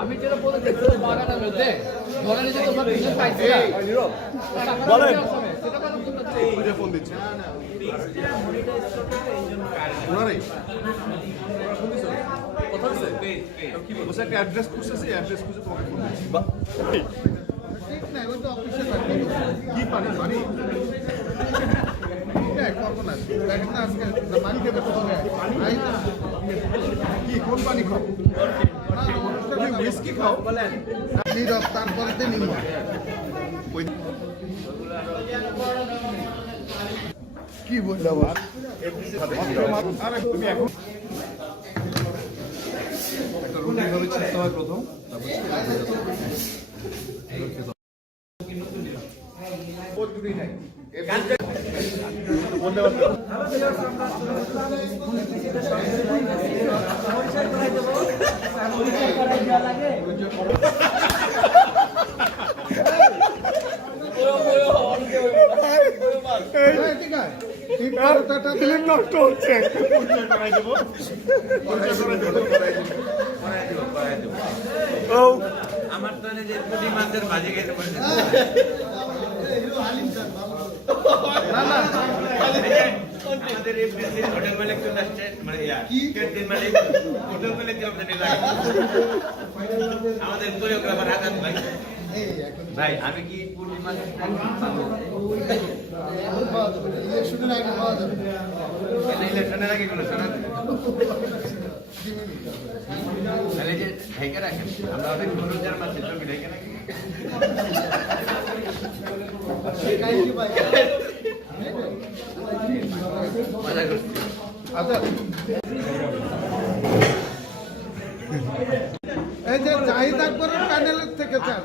আমি যেটা বলেছি বাগানের মধ্যে ধরে নিয়ে তোমার পিছনে পাইছি বলেন ফোন দিচ্ছে ওনারাই কথা হচ্ছে কি বলবো একটা অ্যাড্রেস খুঁজতেছি অ্যাড্রেস খুঁজে তোমাকে ফোন দিচ্ছি ঠিক না ওই তো অফিসে থাকবে কি পানি পানি কখন আসবে দেখেন না আজকে পানি খেতে প্রথমে কি কোন পানি খাও হুইস্কি খাও বলেন নীরব তারপরে তো নিমো কি বললাম আরে তুমি এখন একটা রুটি ভাবে ছিটতে হয় প্রথম নষ্ট হচ্ছে আমার তো যে পুঁটি মাছের ভাজি খেতে পারে আমাদের এই হোটেল মালিক চলে আসছে মানে ক্যান্টিন মালিক হোটেল মালিক আমাদের কোরিওগ্রাফার আজাদ ভাই ভাই আমি কি পুঁটি মাছ ইলেকশনের আগে কোনো শোনা তাহলে যে ঢেকে রাখেন আমরা অনেক রোজার মাসে জমি ঢেকে রাখি মজা করছি আচ্ছা এই যে জাহিদ আকবরের প্যানেলের থেকে চান